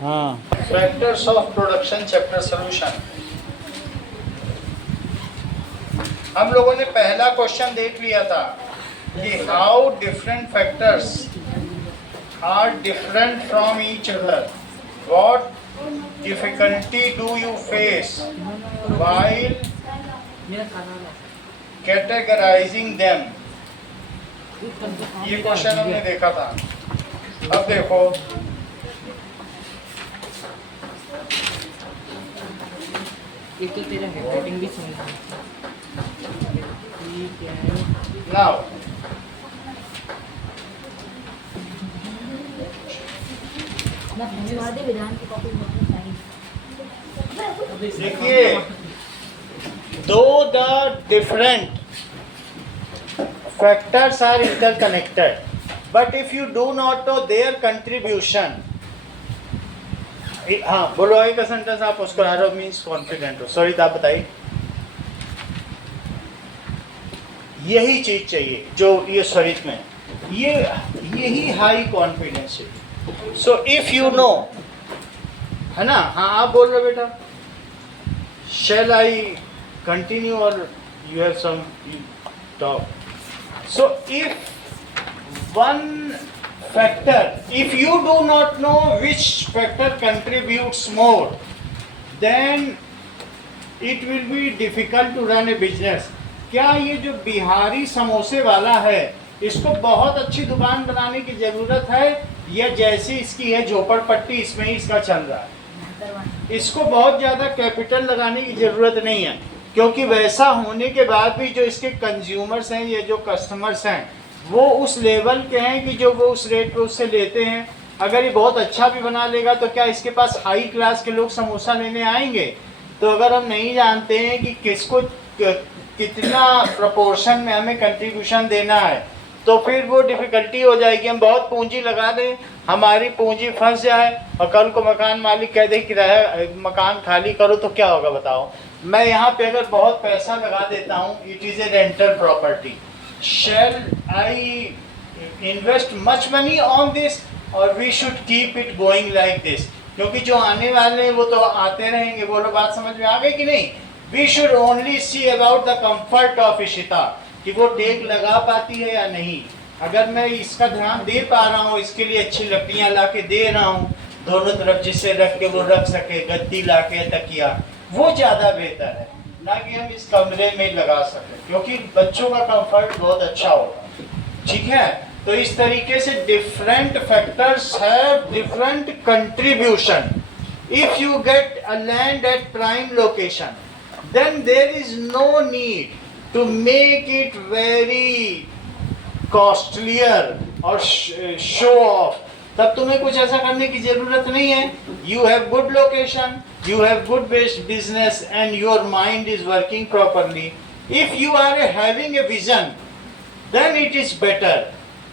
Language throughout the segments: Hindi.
हाँ factors of production chapter solution. हम लोगों ने पहला क्वेश्चन देख लिया था कि how different factors are different from each other, what difficulty do you face while categorising them. ये क्वेश्चन हमने देखा था। अब देखो, एक तो तेरा हैंडराइटिंग भी सुन ठीक है। नाउ देखिए, दो the different factors are interconnected, but if you do not know their contribution, हाँ बोलो एक सेंटेंस आप उसको आरो मीन्स कॉन्फिडेंट हो। सॉरी आप बताइए। यही चीज चाहिए जो ये स्वरित में, यही हाई कॉन्फिडेंस है। सो इफ यू नो, है ना? हाँ आप बोल रहे बेटा। Shall I continue or you have some talk? So if one factor, if you do not know which factor contributes more, then it will be difficult to run a business. क्या ये जो बिहारी समोसे वाला है, इसको बहुत अच्छी दुकान बनाने की ज़रूरत है, या जैसी इसकी है झोपड़पट्टी इसमें ही इसका चल रहा है? इसको बहुत ज़्यादा कैपिटल लगाने की ज़रूरत नहीं है, क्योंकि वैसा होने के बाद भी जो इसके कंज्यूमर्स हैं, ये जो कस्टमर्स हैं, वो उस लेवल के हैं कि जो वो उस रेट पे उससे लेते हैं। अगर ये बहुत अच्छा भी बना लेगा तो क्या इसके पास हाई क्लास के लोग समोसा लेने आएंगे? तो अगर हम नहीं जानते हैं कि किसको कितना प्रोपोर्शन में हमें कंट्रीब्यूशन देना है, तो फिर वो डिफ़िकल्टी हो जाएगी। हम बहुत पूंजी लगा दें, हमारी पूंजी फंस जाए और कल को मकान मालिक कह दे किराया मकान खाली करो, तो क्या होगा बताओ? मैं यहाँ पे अगर बहुत पैसा लगा देता हूँ, it is a rental property, shall I invest much money on this और we should keep it going like this? क्योंकि जो आने वाले हैं वो तो आते रहेंगे। बोलो बात समझ में आ गई कि नहीं? We should only see about the comfort of Ishita, कि वो टेक लगा पाती है या नहीं। अगर मैं इसका ध्यान दे पा रहा हूँ, इसके लिए अच्छी लकड़ियाँ ला के दे रहा हूँ दोनों तरफ, जिससे रख के वो रख सके, गद्दी ला के, तकिया, वो ज़्यादा बेहतर है ना कि हम इस कमरे में लगा सकें, क्योंकि बच्चों का कंफर्ट बहुत अच्छा होगा। ठीक है? तो इस तरीके से different factors have different contribution. If you get a land at prime location, then there is no need to make it very costlier और show off। तब तुम्हें कुछ ऐसा करने की जरूरत नहीं है। You have good location, you have good business, and your mind is working properly. If you are having a vision, then it is better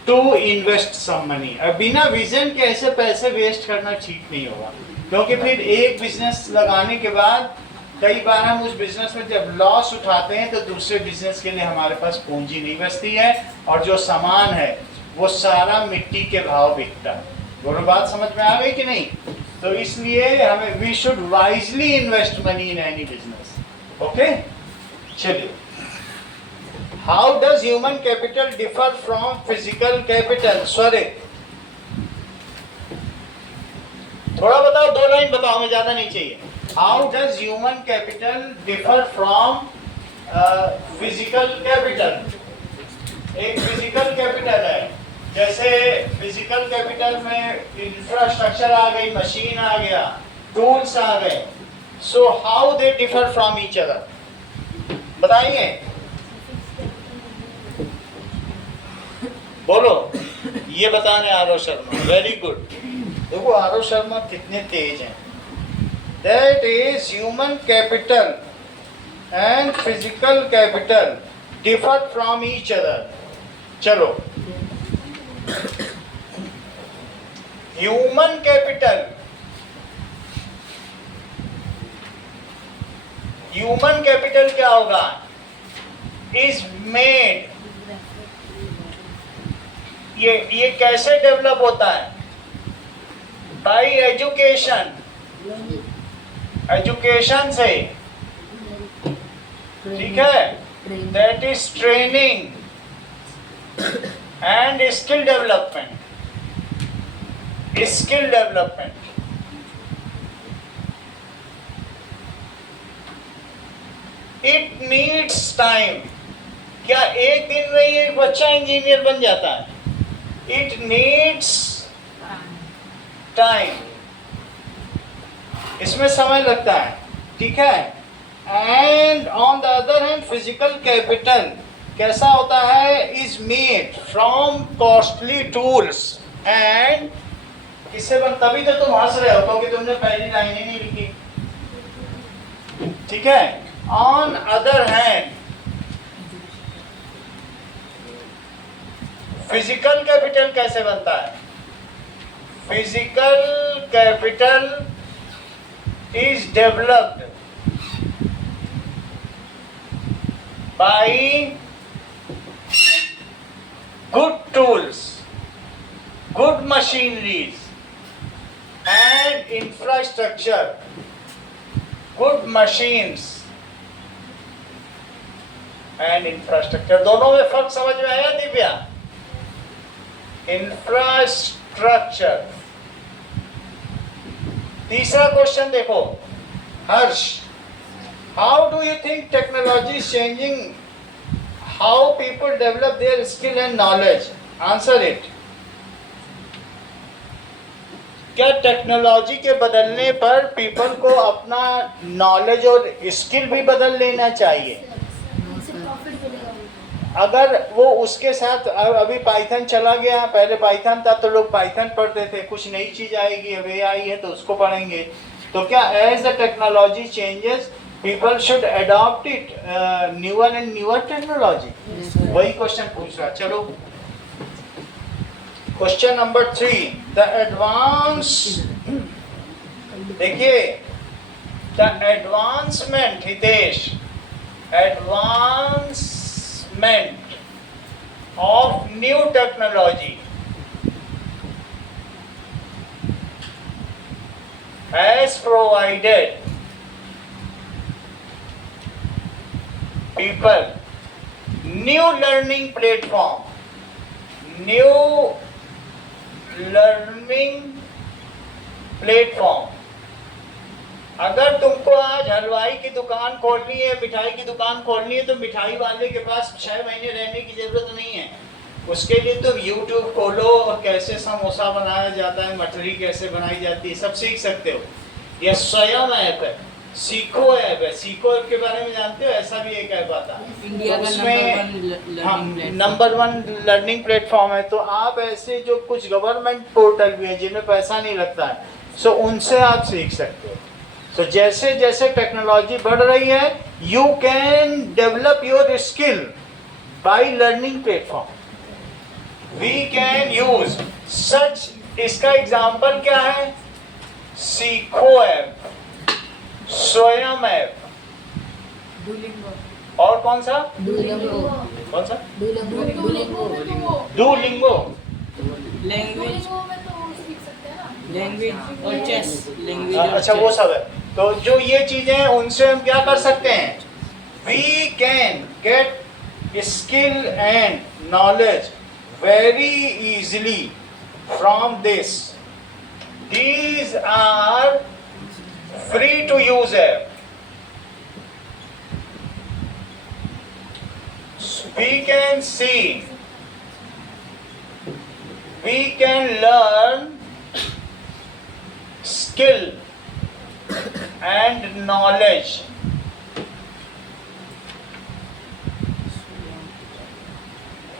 to invest some money। अब बिना विजन के ऐसे पैसे वेस्ट करना ठीक नहीं होगा, क्योंकि फिर एक बिजनेस लगाने के बाद कई बार हम उस बिजनेस में जब लॉस उठाते हैं तो दूसरे बिजनेस के लिए हमारे पास पूंजी नहीं बचती है, और जो सामान है वो सारा मिट्टी के भाव बिकता है। दोनों बात समझ में आ गई कि नहीं? तो इसलिए हमें we should wisely invest money in any business. Okay, चलिए। How does human capital differ from physical capital? Sorry, थोड़ा बताओ, 2 लाइन बताओ, हमें ज्यादा नहीं चाहिए। How does human capital differ from physical capital? एक physical capital है, जैसे physical capital में infrastructure आ गई, मशीन आ गया, tools आ गए। So how they differ from each other? बताइए, बोलो। ये बताने आरव शर्मा, वेरी गुड। देखो आरव शर्मा कितने तेज हैं। That is human capital and physical capital differ from each other. चलो, human capital क्या होगा? Is made, ये कैसे डेवलप होता है? बाई एजुकेशन, एजुकेशन से, ठीक है, that is training and skill development, skill development. It needs time. क्या एक दिन में ही एक बच्चा इंजीनियर बन जाता है? इट नीड्स टाइम, इसमें समय लगता है, ठीक है। And on the other hand physical capital कैसा होता है? Is made from costly tools and किससे बन, तभी तो तुम हंस रहे हो क्योंकि तुमने पहली लाइन ही नहीं लिखी, ठीक है। On other hand physical capital कैसे बनता है? Physical capital is developed by good tools, good machineries and infrastructure, good machines and infrastructure। दोनों में फर्क समझ में आया दिव्या? इंफ्रास्ट्रक्चर। तीसरा क्वेश्चन देखो Harsh, how do you think technology is changing how people develop their skill and knowledge? Answer it. क्या टेक्नोलॉजी के बदलने पर पीपल को अपना नॉलेज और स्किल भी बदल लेना चाहिए? अगर वो उसके साथ अभी पाइथन चला गया, पहले पाइथन था तो लोग पाइथन पढ़ते थे, कुछ नई चीज आएगी, अब AI है तो उसको पढ़ेंगे, तो क्या as the technology changes people should adopt it newer and newer technology? वही क्वेश्चन पूछ रहा। चलो क्वेश्चन नंबर 3, द एडवांस, देखिए the advancement, Hitesh, advancement of new technology has provided people new learning platform, new learning platform। अगर तुमको आज हलवाई की दुकान खोलनी है, मिठाई की दुकान खोलनी है, तो मिठाई वाले के पास 6 महीने रहने की जरूरत नहीं है। उसके लिए तुम YouTube खोलो और कैसे समोसा बनाया जाता है, मठरी कैसे बनाई जाती है, सब सीख सकते हो। यह स्वयं ऐप है, सीखो ऐप है। सीखो ऐप के बारे में जानते हो? ऐसा भी एक ऐप आता है इंडिया का उसमें नंबर 1 लर्निंग प्लेटफॉर्म है। तो आप ऐसे जो कुछ गवर्नमेंट पोर्टल भी है जिनमें पैसा नहीं लगता है, सो उनसे आप सीख सकते हो। तो जैसे जैसे टेक्नोलॉजी बढ़ रही है, you can develop your skill by learning platform. We can use such, इसका एग्जाम्पल क्या है? सीखो ऐप, स्वयं ऐप, और कौन सा? कौन सा? डुओलिंगो। लैंग्वेज और चेस, लैंग्वेज। अच्छा, वो सब है। तो जो ये चीजें हैं उनसे हम क्या कर सकते हैं? We can get skill and knowledge very easily from this. These are free to use app. We can see, we can learn skill and knowledge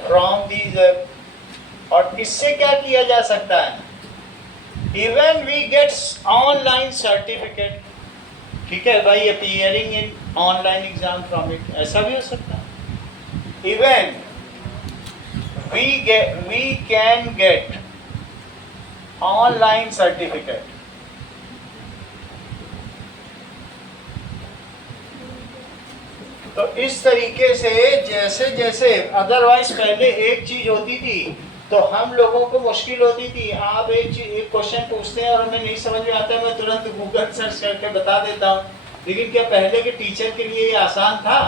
from these और इससे क्या किया जा सकता है? Even we get online certificate, ठीक है भाई, appearing in online exam from it, ऐसा भी हो सकता है। Even we can get online certificate। तो इस तरीके से जैसे जैसे अदरवाइज पहले एक चीज होती थी तो हम लोगों को मुश्किल होती थी, आप एक क्वेश्चन पूछते हैं और हमें नहीं समझ में आता, मैं तुरंत गूगल सर्च करके बता देता हूँ। लेकिन क्या पहले के टीचर के लिए ये आसान था?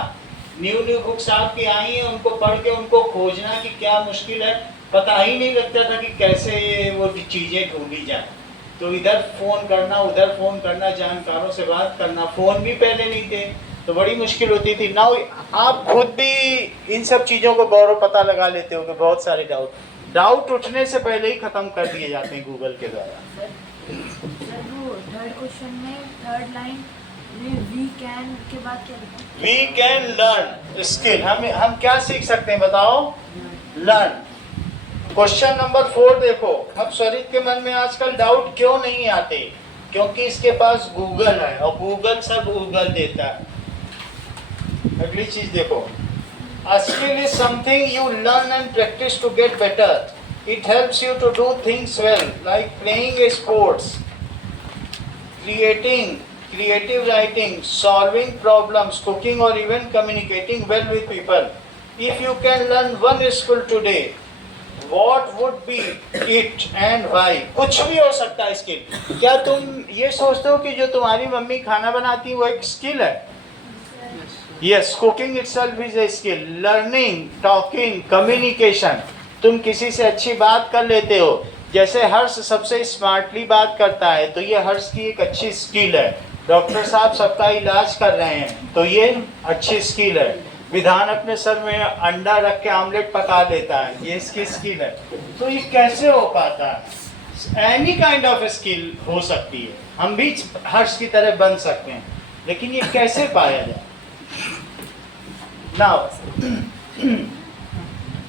न्यू बुक्स आपकी आई हैं, उनको पढ़ के उनको खोजना कि क्या मुश्किल है, पता ही नहीं लगता था कि कैसे वो चीज़ें ढूंढी जाए। तो इधर फ़ोन करना, उधर फ़ोन करना, जानकारों से बात करना, फ़ोन भी पहले नहीं थे तो बड़ी मुश्किल होती थी। नाउ आप खुद भी इन सब चीज़ों को गौरव पता लगा लेते हो कि बहुत सारे डाउट उठने से पहले ही ख़त्म कर दिए जाते हैं गूगल के द्वारा। सर वो थर्ड क्वेश्चन में थर्ड लाइन में वी कैन के बाद क्या लिखा? वी कैन लर्न स्किल, हम क्या सीख सकते हैं बताओ? लर्न। क्वेश्चन नंबर 4 देखो, अब स्वरित के मन में आजकल डाउट क्यों नहीं आते? क्योंकि इसके पास गूगल है और गूगल सब गूगल देता है। अगली चीज देखो, a skill is something you learn and practice to get better. It helps you to do things well, like playing a sports, creative writing, solving problems, cooking, or even communicating well with people. If you can learn one skill today, what would be it and why? कुछ भी हो सकता है स्किल। क्या तुम ये सोचते हो कि जो तुम्हारी मम्मी खाना बनाती है वो एक स्किल है? Yes, cooking itself is a skill. Learning, talking, communication. तुम किसी से अच्छी बात कर लेते हो, जैसे हर्ष सबसे स्मार्टली बात करता है तो ये हर्ष की एक अच्छी स्किल है। डॉक्टर साहब सबका इलाज कर रहे हैं तो ये अच्छी स्किल है। विधान अपने सर में अंडा रख के आमलेट पका लेता है, ये इसकी स्किल है। तो ये कैसे हो पाता है? एनी काइंड ऑफ स्किल हो सकती है, हम भी हर्ष की तरह बन सकते हैं, लेकिन ये कैसे पाया जाए? Now,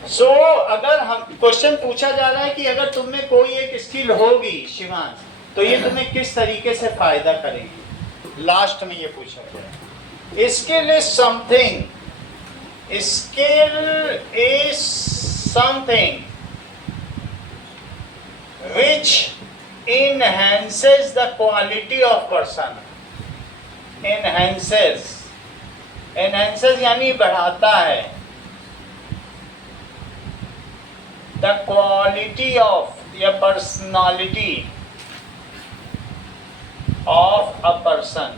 so अगर हम क्वेश्चन पूछा जा रहा है कि अगर तुम में कोई एक स्किल होगी शिवांश, तो ये तुम्हें किस तरीके से फायदा करेगी? लास्ट में ये पूछा गया। Skill is something, skill is something which enhances the quality of person. Enhances यानी बढ़ाता है। The quality of या personality of a person.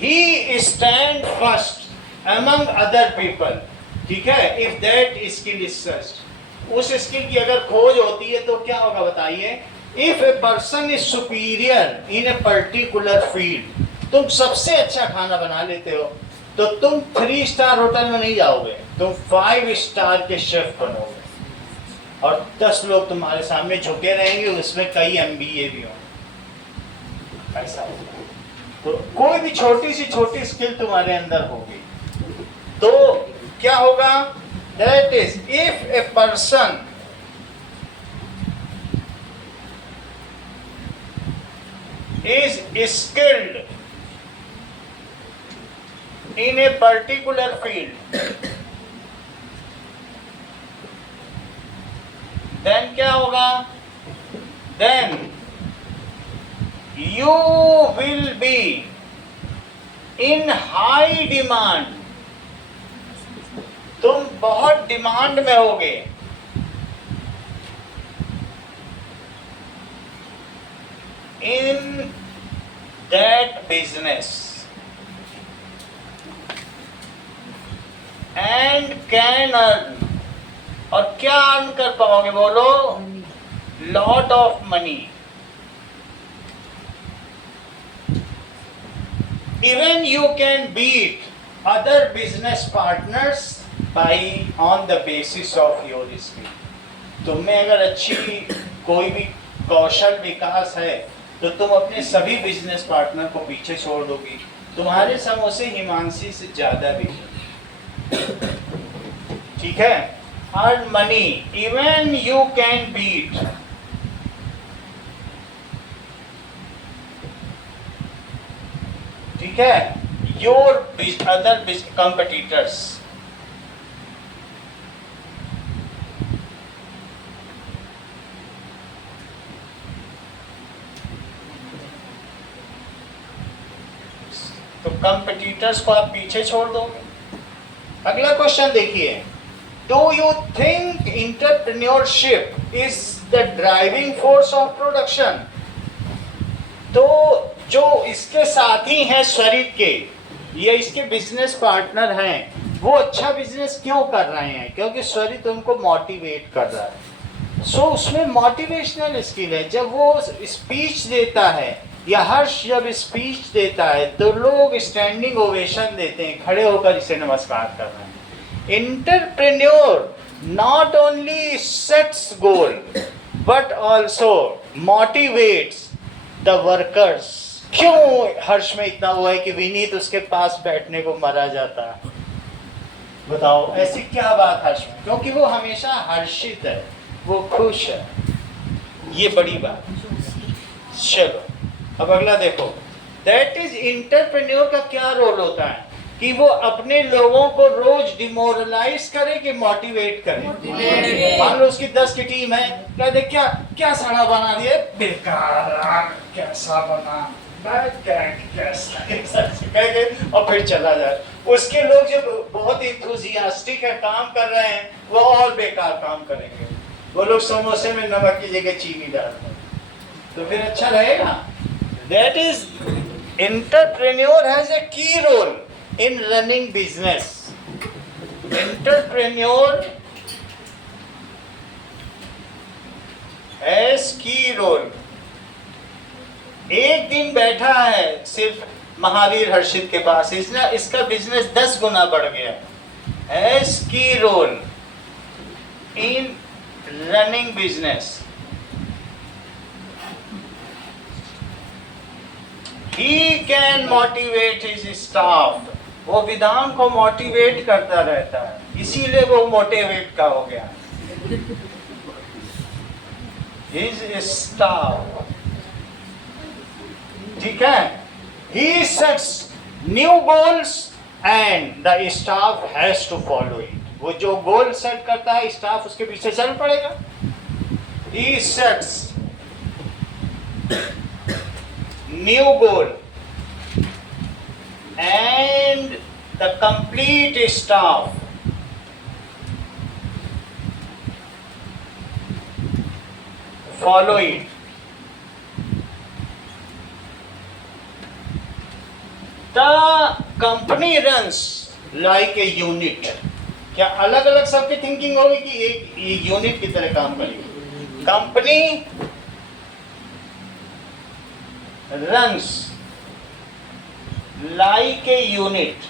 He stand first among other people. ठीक है? If that skill is searched. उस स्किल की अगर खोज होती है तो क्या होगा बताइए? If a person is superior in a particular field, तुम सबसे अच्छा खाना बना लेते हो तो तुम 3 स्टार होटल में नहीं जाओगे, तुम 5 स्टार के शेफ बनोगे और 10 लोग तुम्हारे सामने झुके रहेंगे, उसमें कई MBA भी होंगे। ऐसा होगा। तो कोई भी छोटी सी छोटी स्किल तुम्हारे अंदर होगी तो क्या होगा? That is, if a person is skilled in a particular field, then क्या होगा? Then you will be in high demand. तुम बहुत डिमांड में होगे। In that business and can earn, और क्या अर्न कर पाओगे बोलो? Lot of money. Even you can beat other business partners by on the basis of your skill. तुम में अगर अच्छी कोई भी कौशल विकास है तो तुम अपने सभी बिजनेस पार्टनर को पीछे छोड़ दोगी, तुम्हारे समूह से हिमांशी से ज्यादा भी। ठीक है? Earn money, even you can beat ठीक है योर अदर कंपटीटर्स। तो कंपटीटर्स को आप पीछे छोड़ दोगे। अगला क्वेश्चन देखिए, Do you think entrepreneurship is the driving force of production? तो जो इसके साथी हैं स्वरित के, ये इसके बिजनेस पार्टनर हैं, वो अच्छा बिजनेस क्यों कर रहे हैं? क्योंकि स्वरित उनको मोटिवेट कर रहा है। सो उसमें मोटिवेशनल स्किल है। जब वो स्पीच देता है या हर्ष जब स्पीच देता है तो लोग स्टैंडिंग ओवेशन देते हैं, खड़े होकर इसे नमस्कार कर रहे हैं। Entrepreneur not only sets goal but also motivates the workers. क्यों हर्ष में इतना हुआ है कि विनीत उसके पास बैठने को मरा जाता है? बताओ ऐसी क्या बात हर्ष में? क्योंकि वो हमेशा हर्षित है, वो खुश है, ये बड़ी बात। चलो अब अगला देखो, दैट इज एंटरप्रेन्योर का क्या रोल होता है कि वो अपने लोगों को रोज डिमोरलाइज करे कि मोटिवेट करे। मान लो उसकी 10 की टीम है, क्या देख क्या क्या साड़ा बना दिए, बेकार, कैसा बना, कैसा और फिर चला जाए। उसके लोग जो बहुत इंथुजियास्टिक है, काम कर रहे हैं, वो और बेकार काम करेंगे। वो लोग समोसे में नमक की जगह चीनी डालते हैं, तो फिर अच्छा रहेगा। That is entrepreneur has a की role in running business. Entrepreneur has key role. एक दिन बैठा है सिर्फ महावीर हर्षित के पास, इसका बिजनेस 10 गुना बढ़ गया। Has key role in running business. He can motivate his staff. वो विधान को मोटिवेट करता रहता है, इसीलिए वो मोटिवेट का हो गया। His staff, ठीक है, he sets new goals and the staff has to follow it. वो जो गोल सेट करता है, स्टाफ उसके पीछे चल पड़ेगा। He sets new goal and the complete staff follow it. The company runs like a unit. क्या अलग अलग सबकी थिंकिंग होगी कि एक यूनिट की तरह काम करेगी? Company runs like a unit.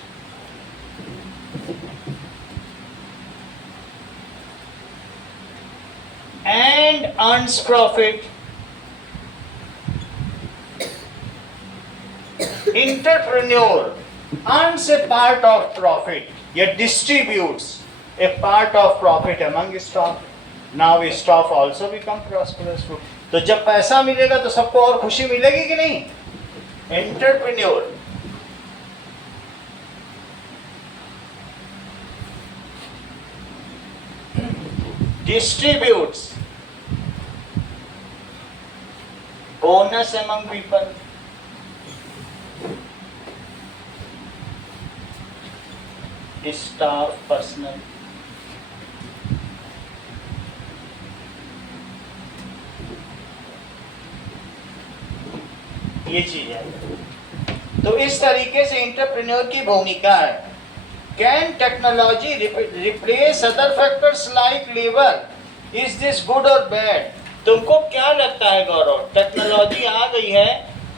And earns profit. Entrepreneur earns a part of profit, yet distributes a part of profit among staff. Now staff also become prosperous. तो जब पैसा मिलेगा तो सबको और खुशी मिलेगी कि नहीं? Entrepreneur distributes bonus among people. Staff, personnel. ये चीज है। तो इस तरीके से एंटरप्रेन्योर की भूमिका है। Can technology replace other factors like labour? Is this good और बैड? तुमको क्या लगता है गौरव, टेक्नोलॉजी आ गई है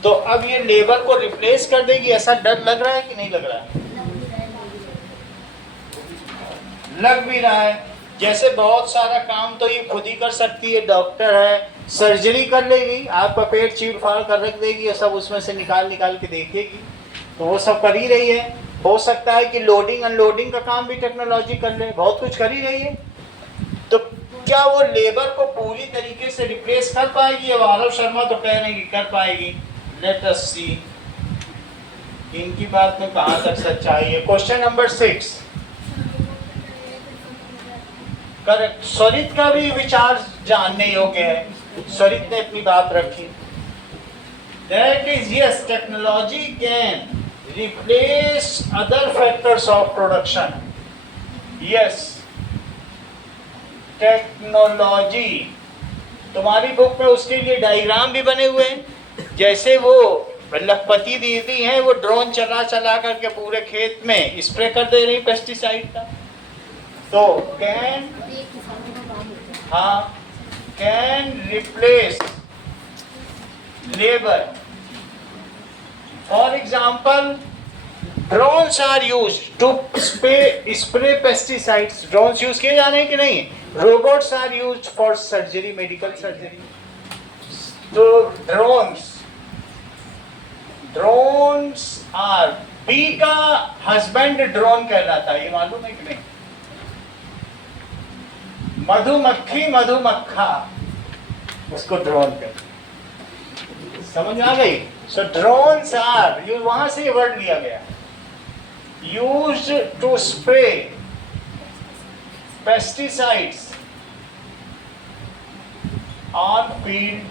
तो अब ये लेबर को रिप्लेस कर देगी, ऐसा डर लग रहा है कि नहीं लग रहा है? लग भी रहा है। जैसे बहुत सारा काम तो ये खुद ही कर सकती है, डॉक्टर है, सर्जरी कर लेगी, आपका पेट चीड़ फाड़ कर रख देगी और सब उसमें से निकाल के देखेगी, तो वो सब कर ही रही है। हो सकता है कि लोडिंग अनलोडिंग का काम भी टेक्नोलॉजी कर ले, बहुत कुछ कर ही रही है। तो क्या वो लेबर को पूरी तरीके से रिप्लेस कर पाएगी? अब आरव शर्मा तो कह रहे हैं कि कर पाएगी। लेट अस सी इनकी बात में कहाँ तक सच्चाई है। Question number 6 correct. स्वरित का भी विचार जानने योग्य है। स्वरित ने अपनी बात रखी, that is yes technology can replace other factors of production. Yes, technology, तुम्हारी बुक में उसके लिए डायग्राम भी बने हुए हैं। जैसे वो लखपति दीदी हैं, वो ड्रोन चला चला करके पूरे खेत में स्प्रे कर दे रही पेस्टिसाइड का। तो can replace labour. For example, drones are use to spray pesticides. Drones use किए जा रहे हैं कि नहीं? Robots are use for surgery, medical surgery. तो ड्रोन्स आर, बी का हस्बैंड ड्रोन कहलाता है, ये मालूम है कि नहीं? मधुमक्खी, मधुमक्खा, उसको ड्रोन कहते। समझ में आ गई? सो ड्रोन्स आर यूज, वहां से ये वर्ड लिया गया, used to spray pesticides on field.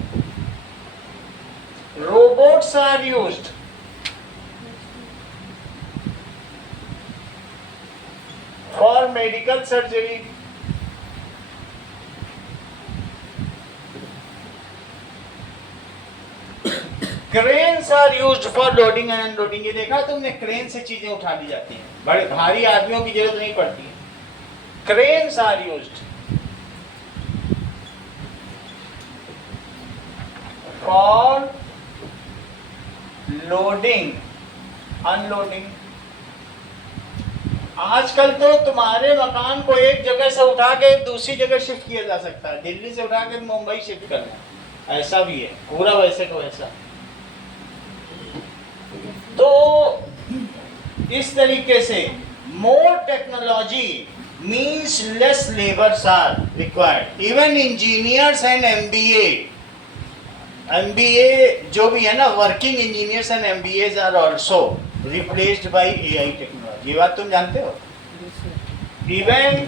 Robots are used for medical surgery. Cranes are used for loading and unloading. ये देखा तुमने, क्रेन से चीजें उठा ली जाती हैं, बड़े भारी आदमियों की जरूरत नहीं पड़ती है। Cranes are used for loading unloading. आजकल तो तुम्हारे मकान को एक जगह से उठा के दूसरी जगह शिफ्ट किया जा सकता है। दिल्ली से उठा के मुंबई शिफ्ट करना, ऐसा भी है, पूरा वैसे को वैसा। तो इस तरीके से more technology means less labours are required. Even engineers and MBA जो भी है ना, working engineers and MBAs are also replaced by AI technology. ये बात तुम जानते हो? इवन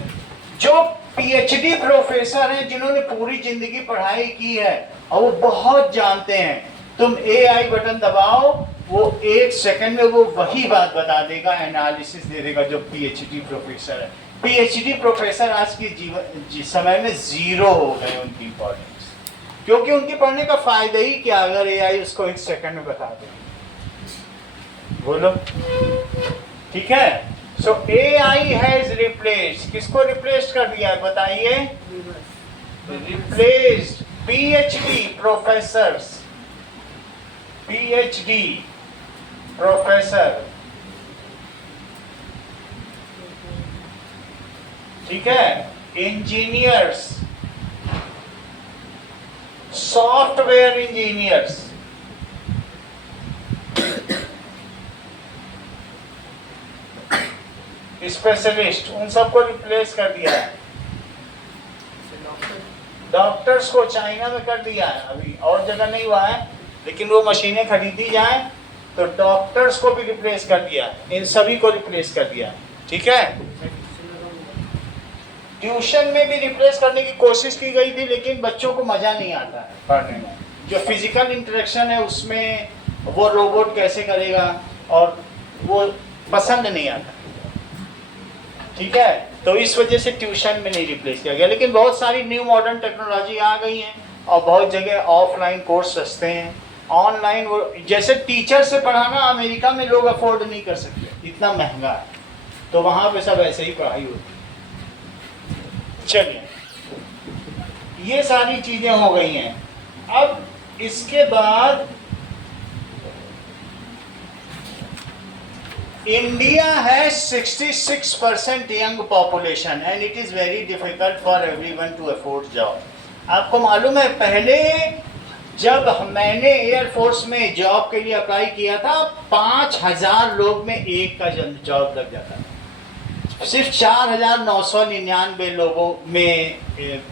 जो PhD प्रोफेसर हैं, जिन्होंने पूरी जिंदगी पढ़ाई की है और वो बहुत जानते हैं, तुम AI बटन दबाओ, वो 1 सेकंड में वो वही बात बता देगा, एनालिसिस दे देगा, जो PhD प्रोफेसर है। PhD प्रोफेसर आज के समय में जीरो हो गए उनकी इंपॉर्टेंस, क्योंकि उनके पढ़ने का फायदा ही क्या अगर AI उसको 1 सेकंड में बता दे। बोलो, ठीक है? सो AI हैज रिप्लेस्ड, किसको रिप्लेस कर दिया है बताइए? Replaced PhD professors, PhD professor, ठीक है? इंजीनियर्स, सॉफ्टवेयर इंजीनियर्स, स्पेशलिस्ट, उन सबको रिप्लेस कर दिया है। डॉक्टर्स को चाइना में कर दिया है, अभी और जगह नहीं हुआ है, लेकिन वो मशीनें खरीदी जाए तो डॉक्टर्स को भी रिप्लेस कर दिया, इन सभी को रिप्लेस कर दिया, ठीक है? ट्यूशन में भी रिप्लेस करने की कोशिश की गई थी, लेकिन बच्चों को मजा नहीं आता है पढ़ने में। जो फिजिकल इंटरेक्शन है उसमें वो रोबोट कैसे करेगा, और वो पसंद नहीं आता, ठीक है? तो इस वजह से ट्यूशन में नहीं रिप्लेस किया गया। लेकिन बहुत सारी न्यू मॉडर्न टेक्नोलॉजी आ गई हैं और बहुत जगह ऑफलाइन कोर्स सस्ते हैं, ऑनलाइन वो, जैसे टीचर से पढ़ाना अमेरिका में लोग अफोर्ड नहीं कर सकते, इतना महंगा है, तो वहाँ पे सब ऐसे ही पढ़ाई होती है। चलिए, ये सारी चीजें हो गई हैं। अब इसके बाद India has 66% young population and it is very difficult for everyone to afford job. आपको मालूम है, पहले जब मैंने एयरफोर्स में जॉब के लिए अप्लाई किया था, 5000 लोग में एक का जॉब लग जाता था। सिर्फ 4999 लोगों में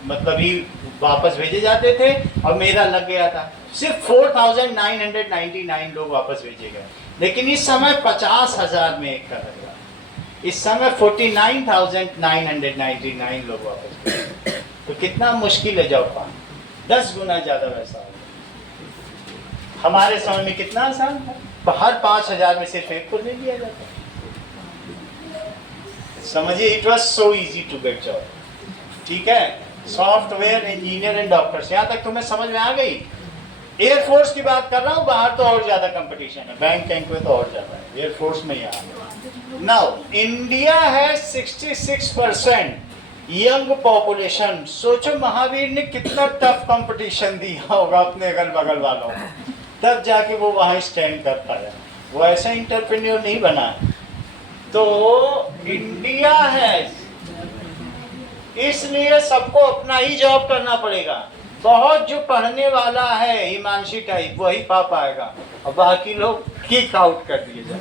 मतलब ही वापस भेजे जाते थे और मेरा लग गया था। सिर्फ 4999 लोग वापस भेजे गए, लेकिन इस समय 50,000 में एक का लग रहा। इस समय 49,999 लोग वापस भेजे, तो कितना मुश्किल है जॉब पाना, 10 गुना ज़्यादा वैसा हो। हमारे समय में कितना आसान था, हर 5,000 में सिर्फ एक को ले लिया जाता। समझिए, it was so easy to get job, ठीक है? सॉफ्टवेयर इंजीनियर एंड डॉक्टर्स, यहाँ तक तुम्हें समझ में आ गई? एयरफोर्स की बात कर रहा हूँ, बाहर तो और ज्यादा कंपटीशन है, बैंक में तो और ज्यादा है, एयरफोर्स में यहाँ। नाउ इंडिया है 66% यंग पॉपुलेशन। सोचो महावीर ने कितना टफ कंपटीशन दिया होगा अपने अगल बगल वालों को, तब जाके वो वहाँ स्टैंड कर पाया। वो ऐसा इंटरप्रेन्योर नहीं बना। तो इंडिया है, इसलिए सबको अपना ही जॉब करना पड़ेगा। बहुत जो पढ़ने वाला है हिमांशी टाइप वही पा पाएगा, और बाकी लोग किक आउट कर दिए जाए,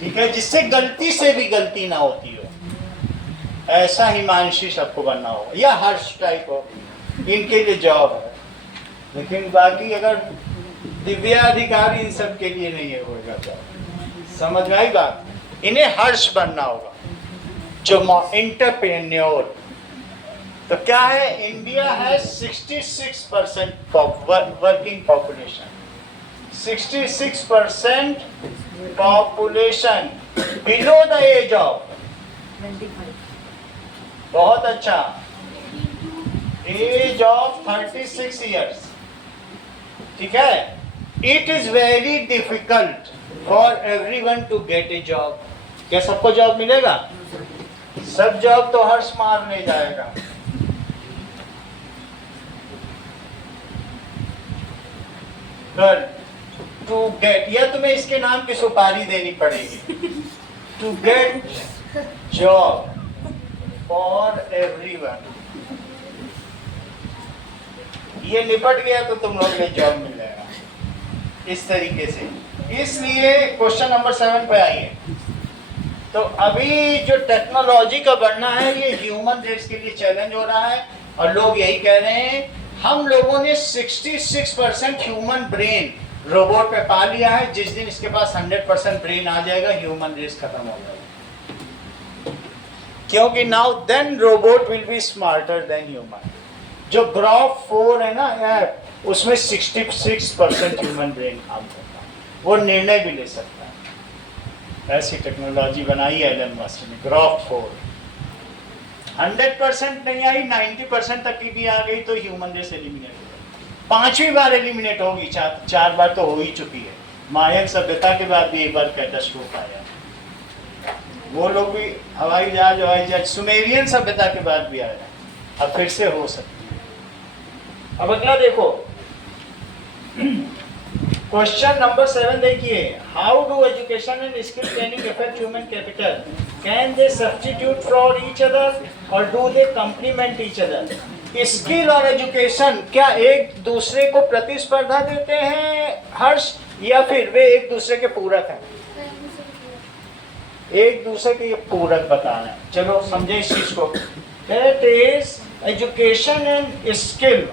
ठीक है, जिससे गलती से भी गलती ना होती हो, ऐसा हिमांशी सबको बनना होगा, या हर्ष टाइप हो, इनके लिए जॉब है। लेकिन बाकी अगर दिव्या अधिकारी इन सब के लिए नहीं है होगा जॉब। समझ में आई बात? इन्हें हर्ष बनना होगा, जो इंटरप्रेन्योर। तो क्या है, इंडिया है 66% working population, 66% population below the age of 25। बहुत अच्छा, एज ऑफ 36 इयर्स, ठीक है। It is very difficult for everyone to get a job. क्या सबको जॉब मिलेगा? सब जॉब तो हर्ष मार ले जाएगा। टू गेट, या तुम्हें इसके नाम की सुपारी देनी पड़ेगी, to get job for everyone. ये निपट गया तो तुम लोग को जॉब मिल जाएगा इस तरीके से। इसलिए क्वेश्चन नंबर 7 पे आइए। तो अभी जो टेक्नोलॉजी का बढ़ना है ये ह्यूमन रेस के लिए चैलेंज हो रहा है, और लोग यही कह रहे हैं हम लोगों ने 66% ह्यूमन ब्रेन रोबोट पे पा लिया है। जिस दिन इसके पास 100% ब्रेन आ जाएगा ह्यूमन रेस खत्म हो जाएगा, क्योंकि now then robot will be smarter than human. जो ग्रॉक 4 है ना ऐप, उसमें 66% ह्यूमन ब्रेन काम करता है, वो निर्णय भी ले सकता है। ऐसी टेक्नोलॉजी बनाई है एलन मस्क ने, ग्रॉक 4। 100% नहीं आई, 90% तक की भी आ गई तो ह्यूमन रेस एलिमिनेट होगी। 5वीं बार एलिमिनेट होगी, 4 बार तो हो ही चुकी है। मायन सभ्यता के बाद भी एक बार कैटास्ट्रोफ आया, वो लोग भी हवाई जहाज सुमेरियन सभ्यता के बाद भी आया, अब फिर से हो सकती है। अब अगला देखो, क्वेश्चन नंबर 7 देखिए, how do education and skill training affect human capital? Can they substitute for each other और do they complement each other? Skill और एजुकेशन क्या एक दूसरे को प्रतिस्पर्धा देते हैं हर्ष, या फिर वे एक दूसरे के पूरक हैं? एक दूसरे के पूरक बताना है। चलो समझे इस चीज को। That is education and skill,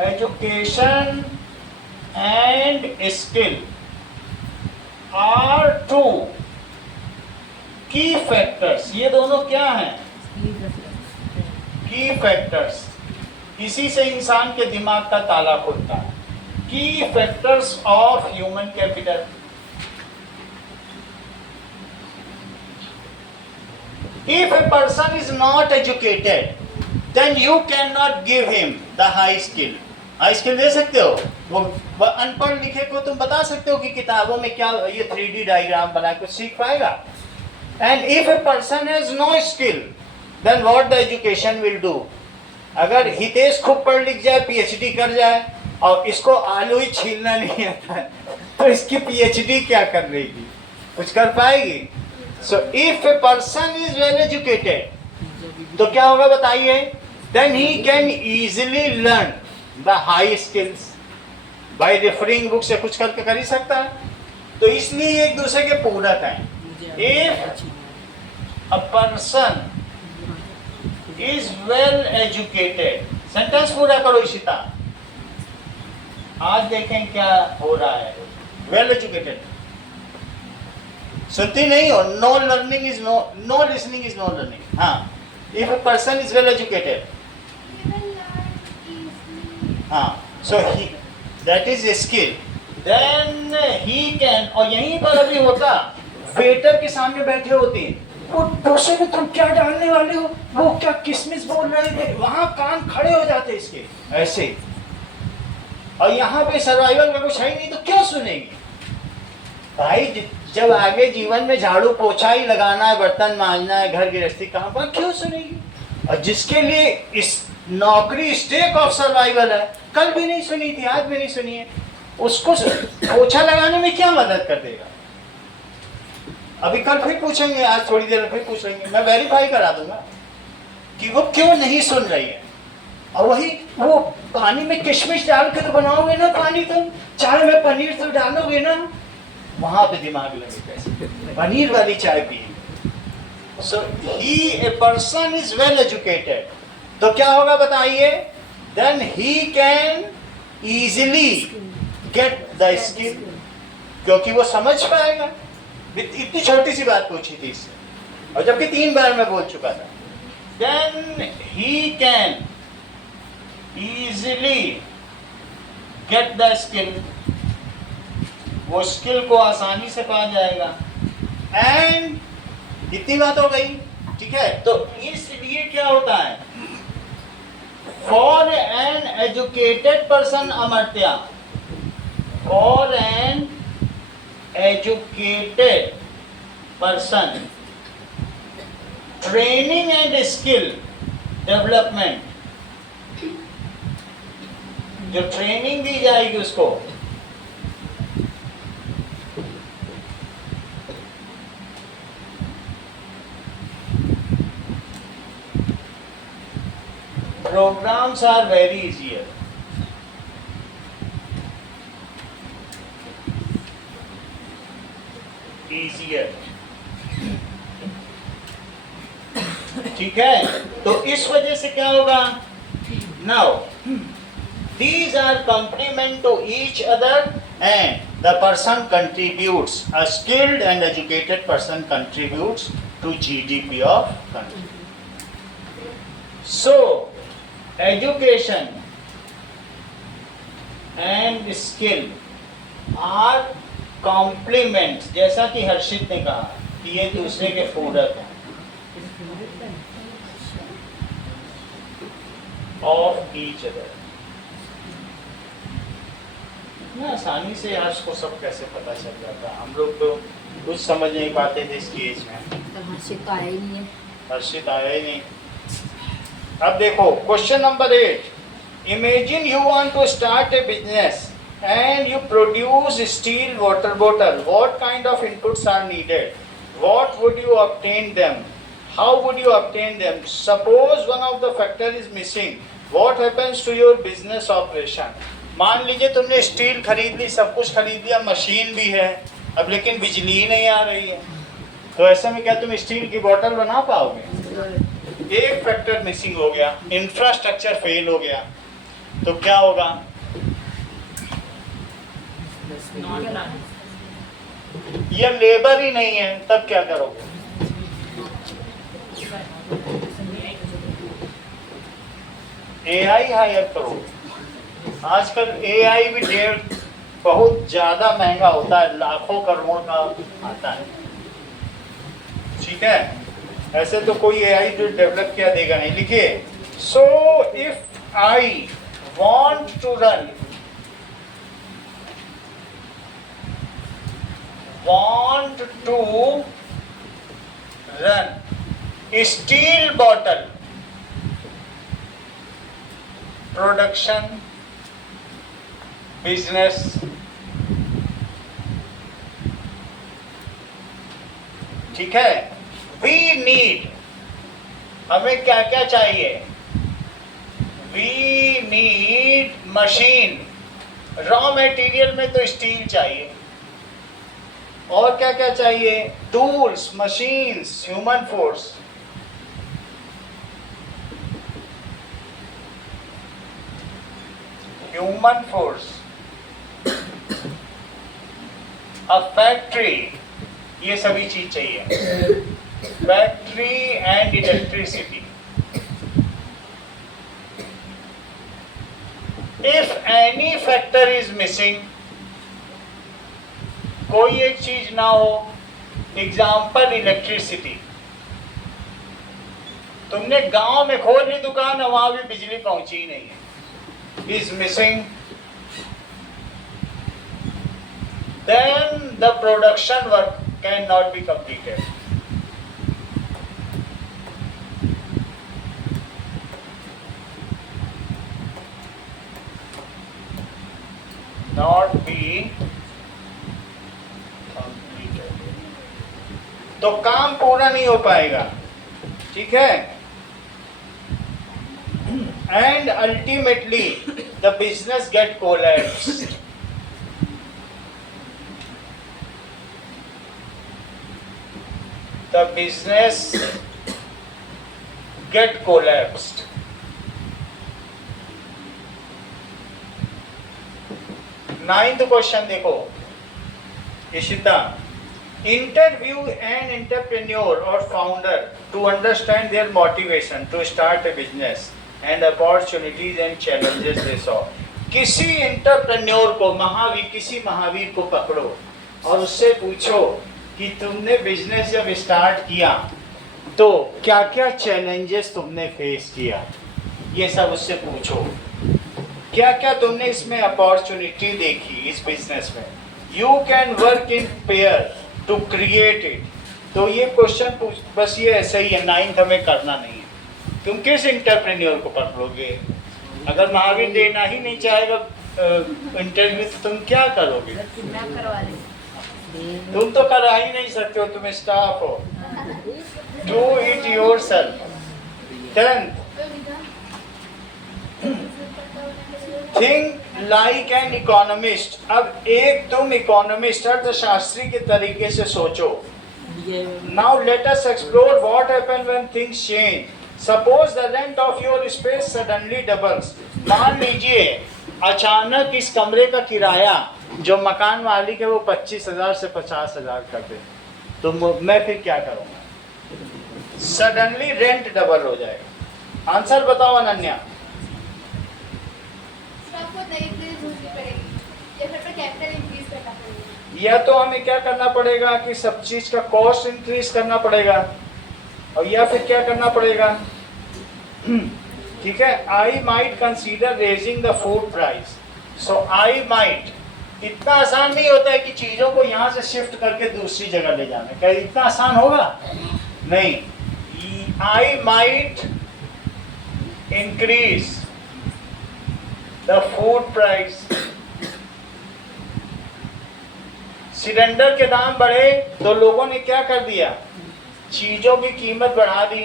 education and skill are two key factors। ये दोनों क्या हैं? की फैक्टर्स। इसी से इंसान के दिमाग का ताला खुलता है। की factors of human capital. If a person is not educated, then you cannot give him the high skill। High skill दे सकते हो, वो अनपढ़ लिखे को तुम बता सकते हो कि किताबों में क्या ये 3D डायग्राम बना कुछ सीख पाएगा। And if a person has no skill then what the education will do. अगर हितेश खूब पढ़ लिख जाए, पीएचडी कर जाए, और इसको आलू ही छीलना नहीं आता है, तो इसकी पीएचडी क्या कर लेगी? कुछ कर पाएगी? So if a person is well educated तो क्या होगा बताइए? Then he can easily learn the high skills by referring book से कुछ करके कर ही सकता है। तो इसलिए एक दूसरे के पूरक हैं। If a person is well educated, sentence पूरा करो इशिता। आज देखें क्या हो रहा है। वेल एजुकेटेड, सुनती नहीं हो? No learning is no listening is no learning. हाँ, if a person is well educated, हाँ, so he, that is a skill, then he can। और यहीं पर अभी होता, वेटर के सामने बैठे होते हैं, वो डोसे में तुम क्या डालने वाले हो, वो क्या किसमिस बोल रहे थे, वहां कान खड़े हो जाते इसके ऐसे। और यहाँ पे सर्वाइवल का कुछ है ही नहीं, तो क्यों सुनेंगे भाई? जब आगे जीवन में झाड़ू पोछा ही लगाना है, बर्तन मांजना है, घर गृहस्थी काम पर, क्यों सुनेगी? और जिसके लिए इस नौकरी स्टेक ऑफ सर्वाइवल है, कल भी नहीं सुनी थी, आज भी नहीं सुनी है, उसको पोछा लगाने में क्या मदद कर देगा? अभी कल फिर पूछेंगे, आज थोड़ी देर फिर पूछेंगे, मैं वेरीफाई करा दूंगा कि वो क्यों नहीं सुन रही है। और वही वो पानी में किशमिश डाल के तो बनाओगे ना पानी, तुम चाय में पनीर तो डालोगे ना, वहां पे दिमाग लगे कैसे पनीर वाली चाय पिए। So he a person is well educated, तो क्या होगा बताइए? Then he can easily get the skill, क्योंकि वो समझ पाएगा। इतनी छोटी सी बात पूछी थी इससे, और जबकि 3 बार मैं बोल चुका था। Then he can easily get the skill, वो स्किल को आसानी से पा जाएगा। एंड इतनी बात हो गई, ठीक है? तो इसलिए क्या होता है, for an educated person Amartya, for an educated person training and skill development, जो ट्रेनिंग दी जाएगी उसको, programs are very easier. ठीक है? तो इस वजह से क्या होगा? Now, these are complement to each other and the person contributes, a skilled and educated person contributes to GDP of country. So, education and skill are complement, जैसा कि हर्षित ने कहा कि ये दूसरे के पूरक हैं, of each other। ना आसानी से हर्ष को सब कैसे पता चल जाता है, हम लोग तो कुछ समझ नहीं पाते थे इसकी एज में। तो हर्षित तो आया ही नहीं है। हर्षित आया ही नहीं। अब देखो question number 8, imagine you want to start a business and you produce steel water bottle. What kind of inputs are needed? What would you obtain them? How would you obtain them? Suppose one of the factor is missing. What happens to your business operation? मान लीजिए तुमने स्टील खरीद ली, सब कुछ खरीद लिया, मशीन भी है, अब लेकिन बिजली ही नहीं आ रही है, तो ऐसे में क्या तुम स्टील की बोतल बना पाओगे? एक फैक्टर मिसिंग हो गया, इंफ्रास्ट्रक्चर फेल हो गया, तो क्या होगा? या लेबर ही नहीं है, तब क्या करोगे? एआई हायर करोगे। आजकल एआई भी बहुत ज्यादा महंगा होता है, लाखों करोड़ का आता है, ठीक है? ऐसे तो कोई एआई जो डेवलप किया देगा नहीं। लिखिए, so if I want to run steel bottle production business, ठीक है? we need, हमें क्या क्या चाहिए? we need machine, raw material में तो स्टील चाहिए, और क्या क्या चाहिए? Tools, machines, human force. Human force, a factory, ये सभी चीज चाहिए। Factory and electricity. If any factor is missing, कोई एक चीज ना हो, एग्जाम्पल इलेक्ट्रिसिटी, तुमने गांव में खोल ली दुकान और वहां भी बिजली पहुंची ही नहीं है, is missing, then the production work cannot be completed. Not be completed. तो काम पूरा नहीं हो पाएगा, ठीक है? And ultimately the business get collapsed. The business get collapsed. Ninth question देखो Ishita, interview an entrepreneur or founder to understand their motivation to start a business and opportunities and challenges they saw. किसी एंटरप्रेन्योर को, किसी महावीर को पकड़ो और उससे पूछो कि तुमने बिजनेस जब स्टार्ट किया तो क्या क्या चैलेंजेस तुमने फेस किया, ये सब उससे पूछो। क्या क्या तुमने इसमें अपॉर्चुनिटी देखी इस बिजनेस में। You can work in pair to create it. तो ये क्वेश्चन पूछ, बस ये ऐसा ही है, नाइन्थ हमें करना नहीं है। तुम किस इंटरप्रेन्योर को पकड़ोगे? अगर महावीर देना ही नहीं चाहेगा इंटरव्यू तो तुम क्या करोगे? मैं करवा लेंगे। तुम तो करा ही नहीं सकते हो, तुम स्टाफ हो। Do it yourself. Tenth, think like an economist. अब एक तुम इकोनॉमिस्ट, अर्थशास्त्री के तरीके से सोचो। Now let us explore what happen when things change. Suppose the rent of your space suddenly doubles. मान लीजिए अचानक इस कमरे का किराया जो मकान मालिक है वो 25,000 से 50,000 कर दे, तो मैं फिर क्या करूँगा? सडनली रेंट डबल हो जाएगा। आंसर बताओ अनन्या। या तो हमें क्या करना पड़ेगा कि सब चीज का कॉस्ट इंक्रीज करना पड़ेगा, और या फिर क्या करना पड़ेगा? ठीक है, I might consider raising the food price. So I might, इतना आसान नहीं होता है कि चीजों को यहाँ से शिफ्ट करके दूसरी जगह ले जाना। क्या इतना आसान होगा? नहीं। I might increase the food price. Cylinder के दाम बढ़े तो लोगों ने क्या कर दिया? चीजों की कीमत बढ़ा दी।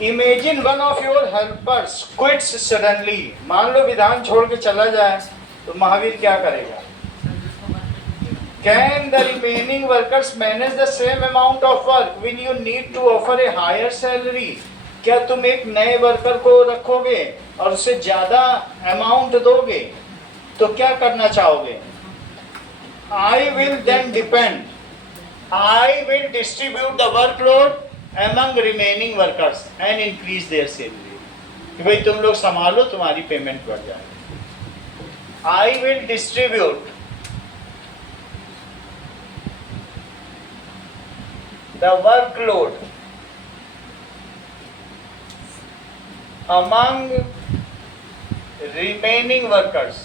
Imagine one of your helpers quits suddenly. मान लो विधान छोड़ के चला जाए तो महावीर क्या करेगा? Can the remaining workers manage the same amount of work? Will you need to offer a higher salary? क्या तुम एक नए वर्कर को रखोगे और उसे ज्यादा अमाउंट दोगे? तो क्या करना चाहोगे? I will then depend. I will distribute the workload among remaining workers and increase their salary. कि भाई तुम लोग संभालो, तुम्हारी पेमेंट बढ़ जाएगी। I will distribute the workload among remaining workers,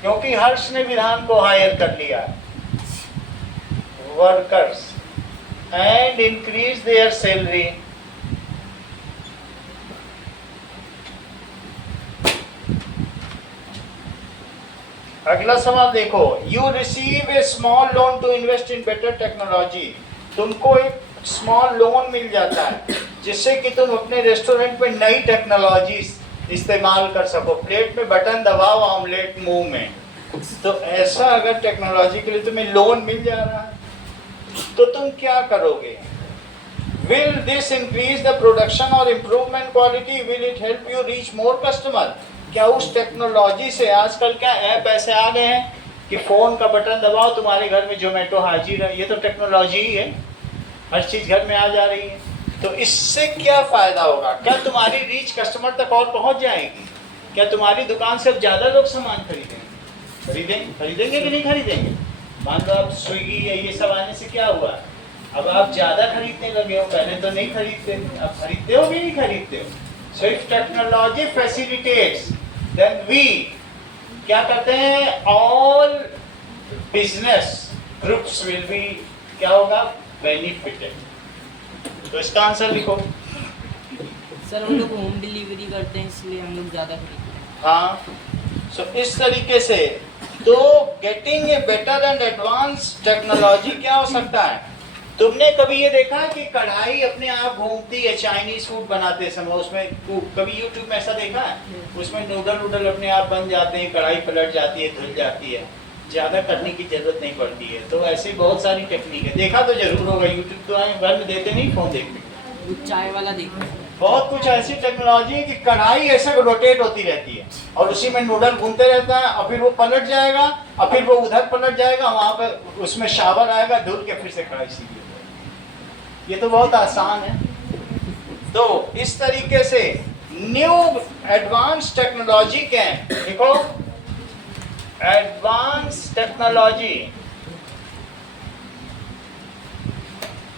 क्योंकि हर्ष ने विधान को हायर कर लिया, workers, and increase their salary. अगला सवाल देखो, you receive a small loan to invest in better technology. तुमको एक स्मॉल लोन मिल जाता है जिससे कि तुम अपने रेस्टोरेंट में नई टेक्नोलॉजी इस्तेमाल कर सको। प्लेट में बटन दबाओ, ऑमलेट मुंह में। तो ऐसा अगर टेक्नोलॉजी के लिए तुम्हें लोन मिल जा रहा है तो तुम क्या करोगे? Will this increase the production और improvement quality? Will it help you reach more customer? क्या उस टेक्नोलॉजी से, आजकल क्या ऐप ऐसे आ गए हैं कि फ़ोन का बटन दबाओ तुम्हारे घर में जोमेटो हाजिर है। ये तो टेक्नोलॉजी ही है, हर चीज़ घर में आ जा रही है। तो इससे क्या फ़ायदा होगा? क्या तुम्हारी रीच कस्टमर तक और पहुंच जाएगी? क्या तुम्हारी दुकान से ज़्यादा लोग सामान खरीदेंगे कि नहीं खरीदेंगे? मान लो अब स्विगी या ये सब आने से क्या हुआ? अब आप ज्यादा खरीदने लगे हो, पहले तो नहीं खरीदते थे, अब खरीदते हो कि नहीं खरीदते हो? So if technology facilitates then we क्या करते हैं, all business groups will be क्या होगा, बेनिफिटेड। तो इसका आंसर लिखो। सर हम लोग होम डिलीवरी करते हैं इसलिए हम लोग ज़्यादा खरीदते हैं। हाँ, सो इस तरीके से तो getting a better and advance technology क्या हो सकता है? तुमने कभी ये देखा है कि कढ़ाई अपने आप घूमती है चाइनीज फूड बनाते समय, उसमें कभी यूट्यूब में ऐसा देखा है? उसमें नूडल अपने आप बन जाते हैं, कढ़ाई पलट जाती है, धुल जाती है, ज़्यादा करने की जरूरत नहीं पड़ती है। तो ऐसी बहुत सारी टेक्निक है, देखा तो जरूर होगा, यूट्यूब तो आए घर में देते नहीं, फोन देखते। वो चाय वाला देखते हैं। बहुत कुछ ऐसी टेक्नोलॉजी है कि कढ़ाई ऐसे रोटेट होती रहती है और उसी में नूडल घूमते रहता है, और फिर वो पलट जाएगा, और फिर वो उधर पलट जाएगा, वहां पर उसमें शावर आएगा, धुल के फिर से कढ़ाई सीधी हो जाएगी। ये तो बहुत आसान है। तो इस तरीके से न्यू एडवांस टेक्नोलॉजी कैन, देखो एडवांस टेक्नोलॉजी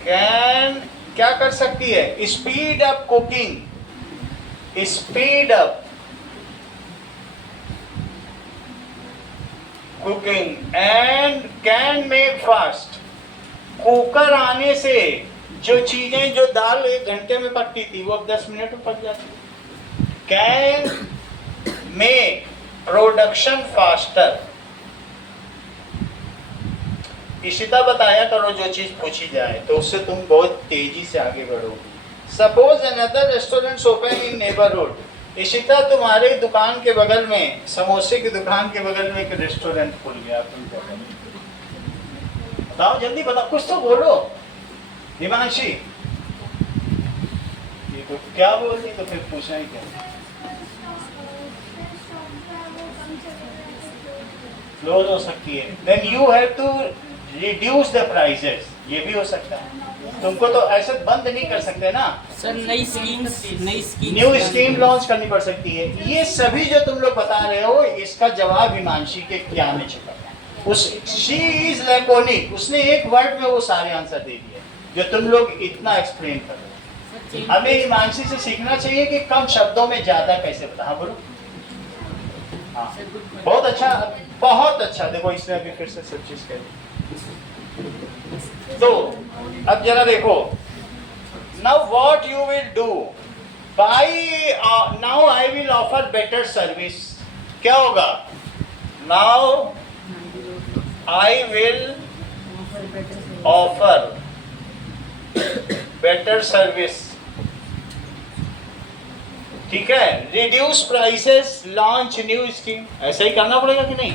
कैन क्या कर सकती है, speed up cooking, speed up cooking and can make fast. Cooker आने से जो चीजें, जो दाल 1 घंटे में पकती थी वो अब 10 मिनट में पक जाती है। Can make production faster. Ishita बताया करो जो चीज पूछी जाए तो उससे तुम बहुत तेजी से आगे बढ़ोगे। Suppose another restaurant open in neighbourhood. Ishita तुम्हारे दुकान के बगल में, समोसे की दुकान के बगल में एक रेस्टोरेंट खुल गया, तुम क्या करोगे? बताओ जल्दी बताओ, कुछ तो बोलो हिमांशी। ये तो क्या बोल रही, तो फिर पूछना ही क्या? क्लोज हो सकती है। Then you have to reduce the prices, ये भी हो सकता है। तुमको तो ऐसे बंद नहीं कर सकते ना सर, नई स्कीम न्यू स्कीम लॉन्च करनी पड़ सकती है। ये सभी जो तुम लोग बता रहे हो, इसका जवाब हिमांशी के क्या में छुपा है। शी इज लैकोनिक, उसने एक वर्ड में वो सारे आंसर दे दिए जो तुम लोग इतना एक्सप्लेन कर रहे हो। हमें हिमांशी से सीखना चाहिए कि कम शब्दों में ज्यादा कैसे बता। हाँ बोलो। हाँ बहुत अच्छा, बहुत अच्छा। देखो इसने अभी फिर से सब चीज कह दी। तो अब जरा देखो, now what you will do by, now I will offer better service. क्या होगा? Now I will offer better service. ठीक है, reduce prices, launch new scheme. ऐसा ही करना पड़ेगा कि नहीं?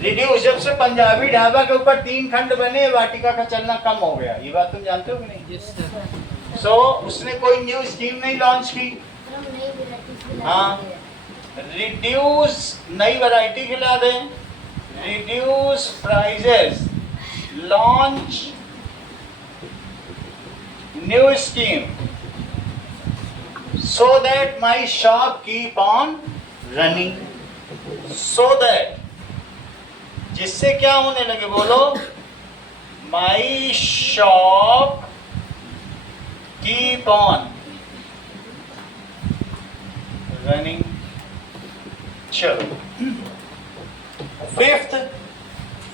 रिड्यूस, जब से पंजाबी ढाबा के ऊपर 3 खंड बने, वाटिका का चलना कम हो गया। ये बात तुम जानते हो कि नहीं? Yes sir. सो उसने कोई न्यू स्कीम नहीं लॉन्च की। हाँ, रिड्यूस, नई वैरायटी खिला दें, reduce prices, launch new scheme, so that my shop keep on running, so that जिससे क्या होने लगे, बोलो, my shop keep on running। चलो, 5th,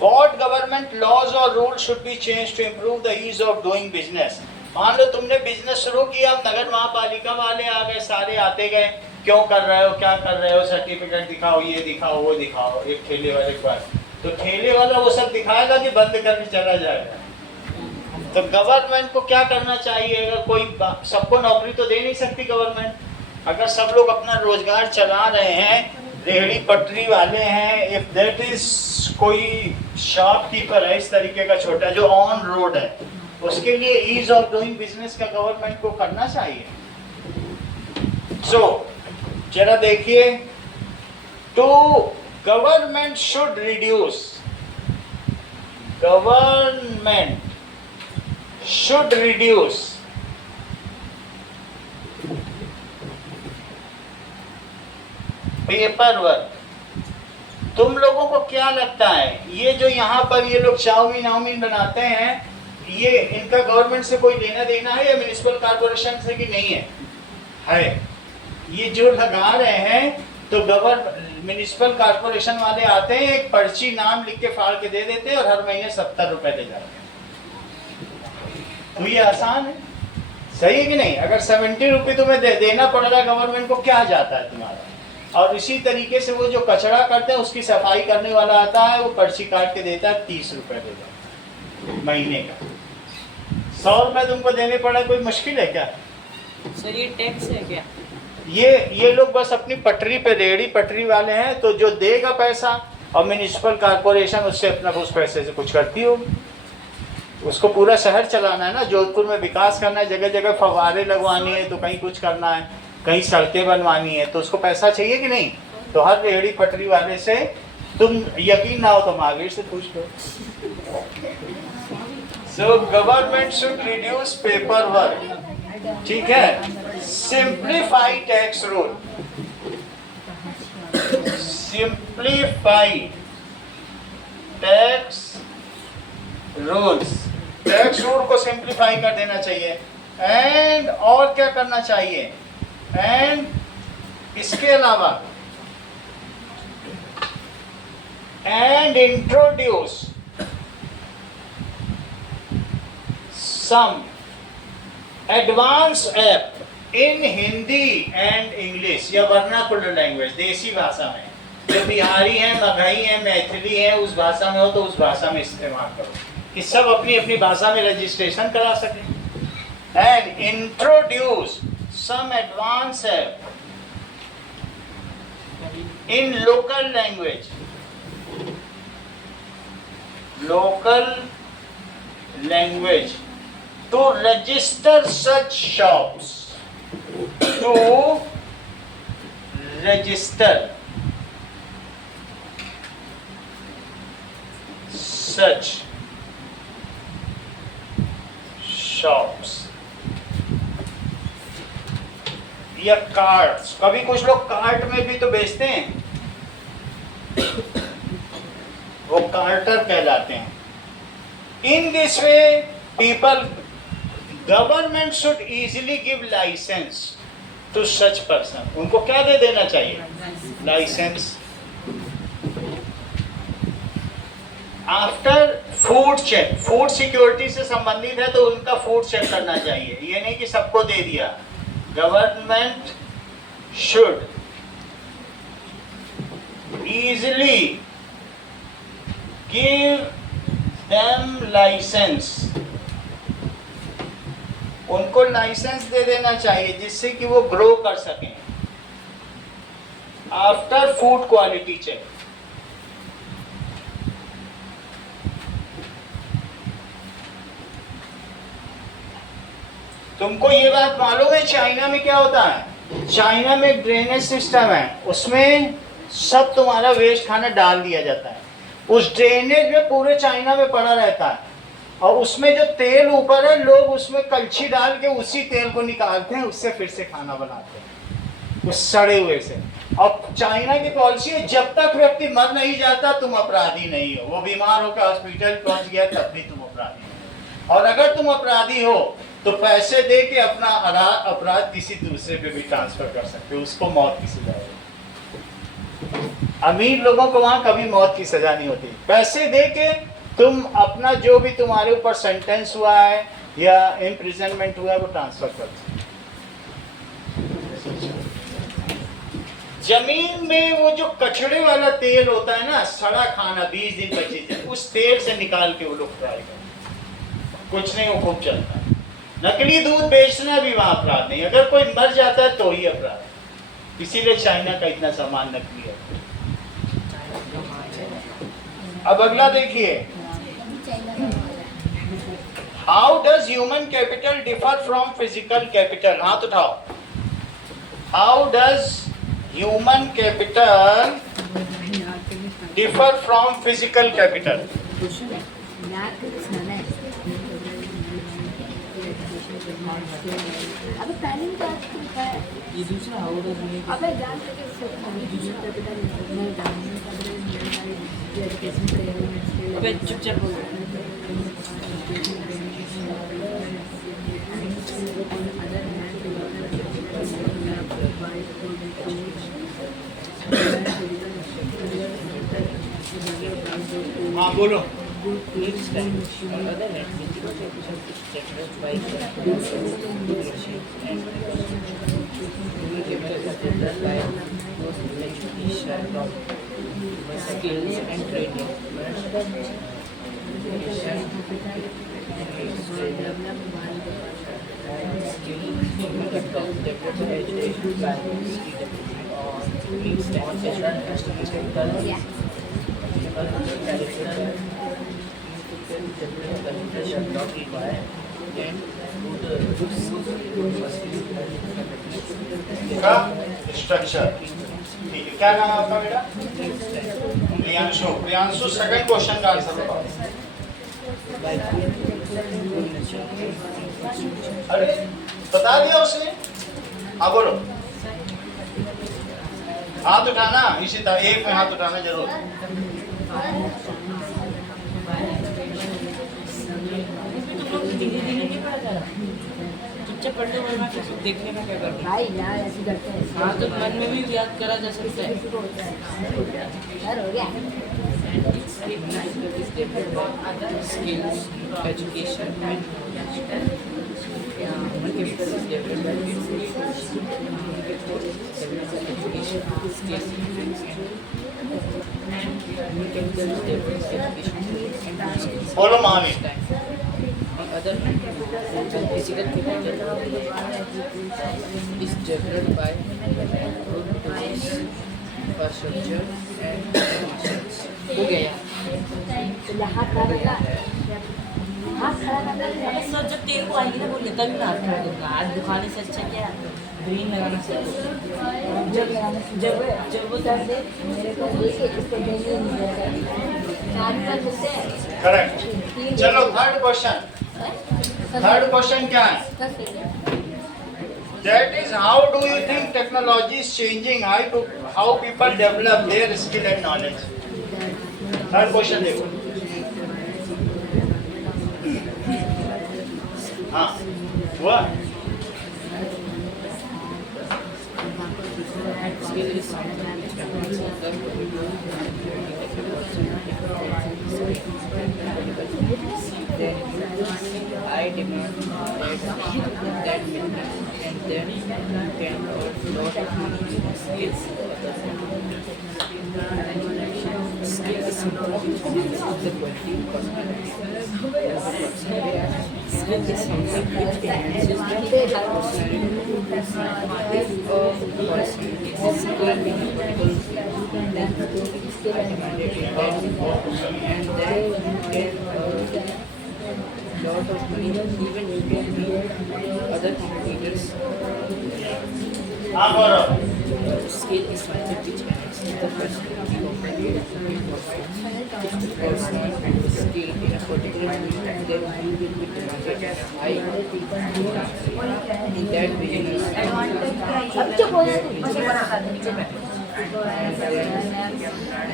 what government laws or rules should be changed to improve the ease of doing business। मान लो तुमने बिजनेस शुरू किया, नगर महापालिका वाले आ गए, सारे आते गए, क्यों कर रहे हो, क्या कर रहे हो, सर्टिफिकेट दिखाओ, ये दिखाओ, वो दिखाओ। एक ठेले वाले के पास, तो ठेले वाला वो सब दिखाएगा कि बंद करके चला जाएगा। तो गवर्नमेंट को क्या करना चाहिए? अगर कोई, सबको नौकरी तो दे नहीं सकती गवर्नमेंट। अगर सब लोग अपना रोजगार चला रहे हैं, रेहड़ी पटरी वाले हैं, इफ दैट इज कोई शॉपकीपर है इस तरीके का छोटा जो ऑन रोड है, उसके लिए ईज ऑफ डूइंग बिजनेस का गवर्नमेंट को करना चाहिए। सो जरा देखिए, to government should reduce, government should reduce paper work. तुम लोगों को क्या लगता है, ये जो यहाँ पर ये लोग चाउमीन बनाते हैं, ये इनका गवर्नमेंट से कोई लेना देना है या म्युनिसिपल कॉर्पोरेशन से कि नहीं है? ये जो लगा रहे हैं तो म्युनिसिपल कॉर्पोरेशन वाले आते हैं, एक पर्ची नाम लिख के फाड़ के दे देते हैं और हर महीने 70 रुपए ले जाते हैं। तो ये आसान है, सही है कि नहीं? अगर 70 रुपये तुम्हें देना पड़ रहा है गवर्नमेंट को, क्या जाता है तुम्हारा? और इसी तरीके से वो जो कचरा करते हैं उसकी सफाई करने वाला आता है, वो पर्ची काट के देता है, 30 रुपए देता है महीने का। 100 रुपए तुमको देने पड़ा, कोई मुश्किल है क्या? सर ये टैक्स है क्या? ये लोग बस अपनी पटरी पे, रेहड़ी पटरी वाले हैं, तो जो देगा पैसा और म्युनिसिपल कॉर्पोरेशन उससे अपना उस पैसे से कुछ करती होगी। उसको पूरा शहर चलाना है ना, जोधपुर में विकास करना है, जगह जगह फव्वारे लगवानी है, तो कहीं कुछ करना है, कहीं सड़कें बनवानी है, तो उसको पैसा चाहिए कि नहीं? तो हर रेहड़ी पटरी वाले से, तुम यकीन ना हो तो महावीर से पूछ लो। So government should reduce paper work, ठीक है? Simplify tax rule, simplify tax rules, tax rule को सिंप्लीफाई कर देना चाहिए। एंड और क्या करना चाहिए? एंड इसके अलावा and introduce some advance app in Hindi and English या वर्नाकुलर लैंग्वेज, देसी भाषा में। जो बिहारी है, मगही है, मैथिली है, उस भाषा में हो तो उस भाषा में इस्तेमाल करो, कि सब अपनी अपनी भाषा में रजिस्ट्रेशन करा सकें। And introduce some advance app in local language, local language to register such shops, to register such shops या कार्ट्स। कभी कुछ लोग कार्ट में भी तो बेचते हैं, वो कार्टर कहलाते हैं। In this way people, government should easily give license to such person. उनको क्या दे देना चाहिए? Licence. After food check, food security से संबंधित है तो उनका फूड चेक करना चाहिए, ये नहीं कि सबको दे दिया। Government should easily give them license, उनको लाइसेंस दे देना चाहिए जिससे कि वो ग्रो कर सकें। आफ्टर फूड क्वालिटी चेक, तुमको ये बात मालूम है चाइना में क्या होता है? चाइना में ड्रेनेज सिस्टम है, उसमें सब तुम्हारा वेस्ट खाना डाल दिया जाता है, उस ड्रेनेज में पूरे चाइना में पड़ा रहता है, और उसमें जो तेल ऊपर है लोग उसमें कलछी डाल के उसी तेल को निकालते हैं, उससे फिर से खाना बनाते हैं उस सड़े हुए से। और चाइना की पॉलिसी है जब तक व्यक्ति मर नहीं जाता तुम अपराधी नहीं हो। वो बीमार होकर हॉस्पिटल पहुंच गया तब भी तुम अपराधी हो, और अगर तुम अपराधी हो तो पैसे दे के अपना अपराध किसी दूसरे पे भी ट्रांसफर कर सकते हो, उसको मौत की सजा है। अमीर लोगों को वहां कभी मौत की सजा नहीं होती, पैसे दे के तुम अपना जो भी तुम्हारे ऊपर सेंटेंस हुआ है या इम्प्रिजनमेंट हुआ है वो ट्रांसफर कर दो। जमीन में वो जो कचड़े वाला तेल होता है ना, सड़ा खाना 20 दिन 25 दिन, उस तेल से निकाल के वो लोग फ्राई करते, कुछ नहीं वो खूब चलता है। नकली दूध बेचना भी वहां अपराध नहीं, अगर कोई मर जाता है तो ही अपराध। इसीलिए चाइना का इतना सामान नकली है। अब अगला देखिए, how does human capital differ from physical capital? हाथ उठाओ। How does human capital differ from physical capital? अबे पहले भी बात की है, ये दूसरा हाउ डज अबे जान के अबे चुपचाप बोलो। हाँ बोलो. Next time, on other hand, physical education is characterized by literacy and communication is developed by education, skills and training. का स्ट्रक्चर. ठीक है, क्या नाम है आपका बेटा? प्रियांशु. प्रियांशु सेकंड क्वेश्चन का आंसर बताओ. अरे बता दिया उसने. हाँ बोलो. हाथ उठाना इसी तरह, एक में हाथ उठाना जरूर. चुपचाप पढ़ लो, वरना फिर देखने में क्या करना. भाई यार ऐसे करते हैं. हाँ तो मन में भी याद करा जा सकता है. यार हो गया. Skills, education, and communication is developed by education, skills, mechanical is developed by education and skills. बोलो मामी. On other hand, physical capital is developed by infrastructure and emotions. हो गया. हाथ खड़ा करना. हाथ खड़ा करना. सर जब तेरे को आएगी ना वो लेता भी ना हाथ खड़ा करना. हाथ दुखाने से अच्छा क्या ब्रेन लगाना सीखो. जब वो कर दे मेरे को देखिए इसको देंगे नहीं देगा. हाथ पर मिलते हैं. करेक्ट. चलो थर्ड क्वेश्चन. थर्ड क्वेश्चन क्या है? That is, how do you think technology is changing how people develop their skill and knowledge? Third question देखो. हाँ हुआ. skill is something which happens in then I demand that and then you can earn lot of money. Skills. Skill is something the quality of personality. Skill is something which enhances the personality of a person. Skill in a particular field. I demanded it and then you can earn lot of money. Even you can meet other competitors. हाँ बोलो. Skill is something which enhances the personality of a person and the skill in a particular field, and then you will be demanded at a high in that business. अब चुप हो जा तू. बस एक बना कर नीचे बैठ.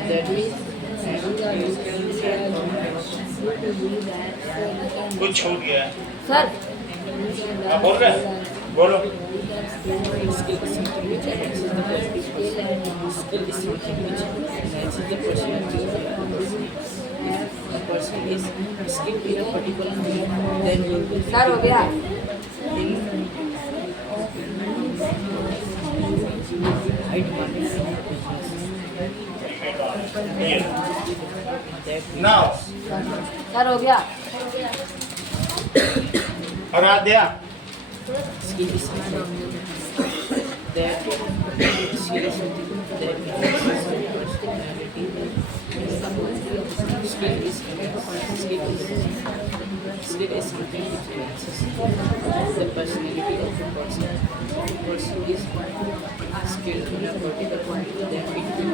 That is कुछ छूट गया है. सर हाँ बोल रहे हैं. बोलो. skill is something which enhances the personality. Skill is something which enhances the personality of a person. If a person is skilled in a particular field, then you will sir हो गया. in high demand in business. That Now. Sir हो गया. और आद्या. skill is something that skill is something that enhances the personality. Skill is something which enhances the personality of a person. If a person is skilled in a particular field, then it will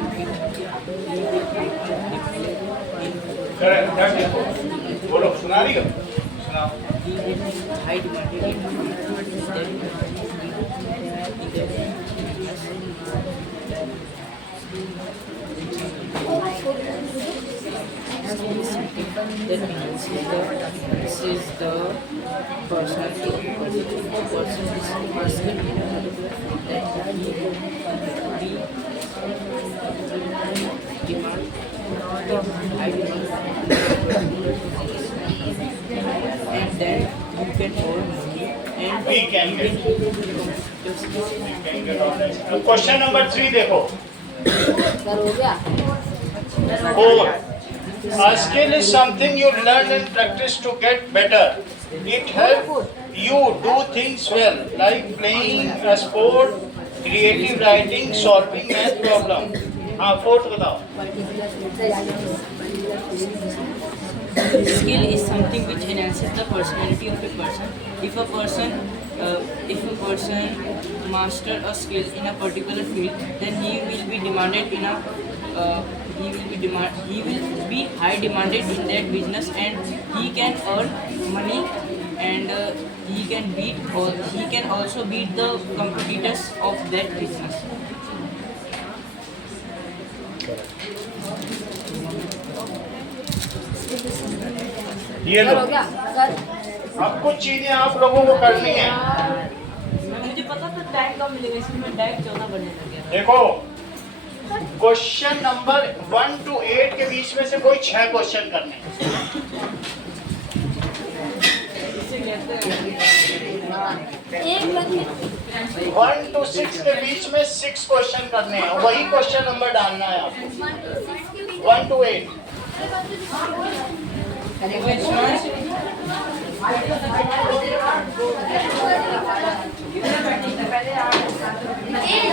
correct. that's it. बोलो. सुना रही हो? सुनाओ. high demanded in skill is something that means this is the personality of a person. If a person is skilled in a particular field, then he will be demand the high demand and then you can earn money and We can get. Question number 3 देखो. सर हो गया 4. A skill is something you learn and practice to get better. It helps you do things well, like playing a sport, creative writing, solving math problem. हाँ, 4th बताओ. Skill is something which enhances the personality of a person. If a person master a skill in a particular field, then he will be demanded in a he will be high demanded in that business, and he can earn money, and he can also beat the competitors of that business. ये लो. अब कुछ चीजें आप लोगों को करनी है. मुझे पता था टैग कब मिलेगा, इसमें मैं टैग 14 बनने लग गया. देखो, क्वेश्चन नंबर 1 to 8 के बीच में से कोई 6 क्वेश्चन करने हैं. इसे कहते हैं 1 to 6 के बीच में 6 क्वेश्चन करने हैं. वही क्वेश्चन नंबर डालना है आपको. 1 to 8. एक